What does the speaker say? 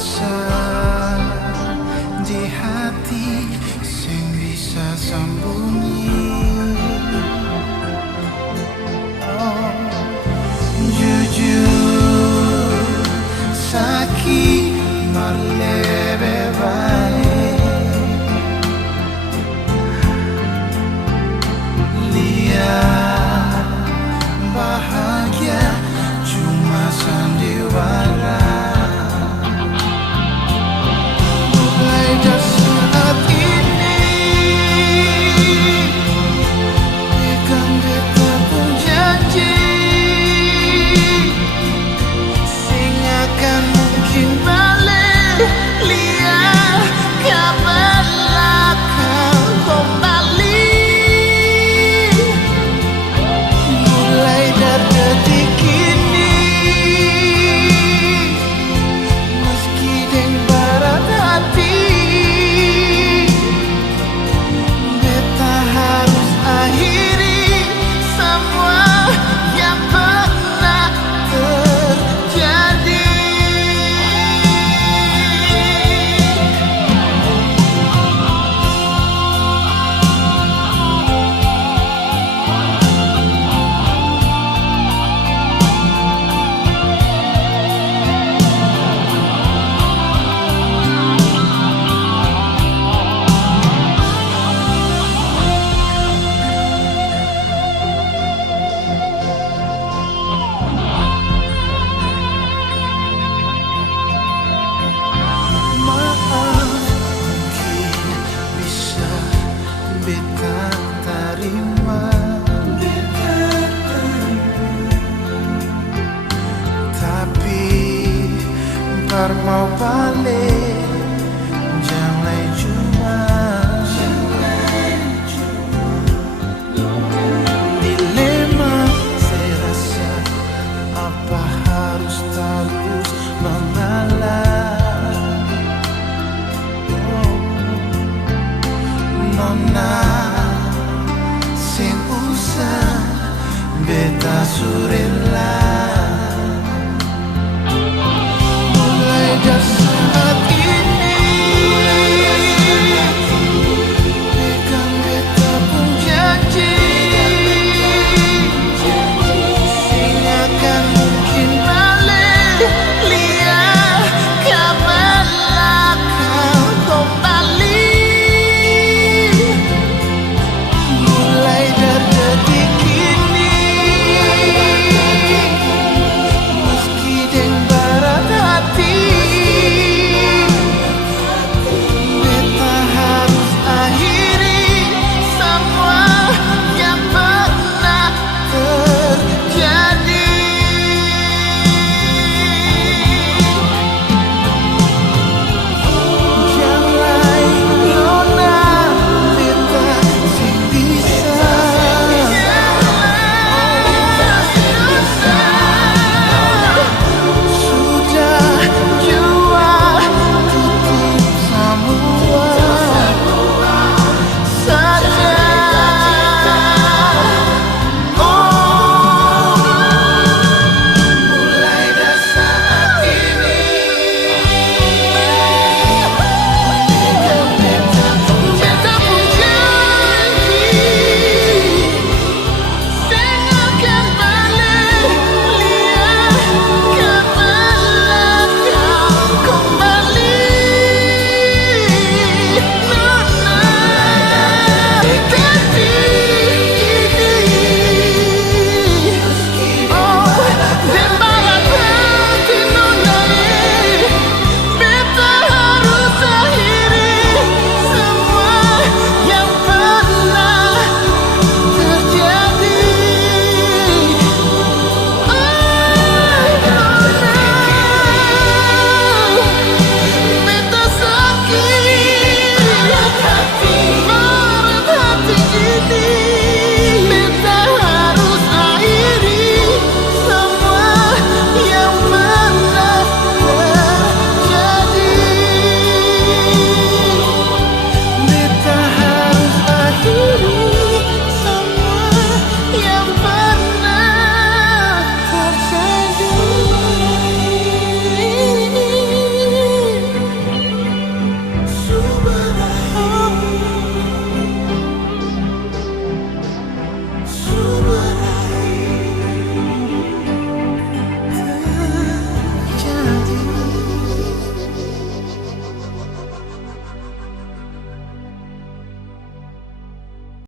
rasa di hati sing bisa sambungi. Oh, jujur sakit marlebe baik lihat bahagia cuma sandiwara. Mulai dari saat ini pegang beta pun janji sing akan mungkin balik lihat ke belakang kembali. Mulai dari detik ini meski deng berat hati beta harus akhiri semua yang pernah terjadi. Maaf mungkin bisa beta terima, tapi ntar mau balik jangan cuma dilema. Saya rasa apa harus terus mengalah. Nona sing usah beta surela.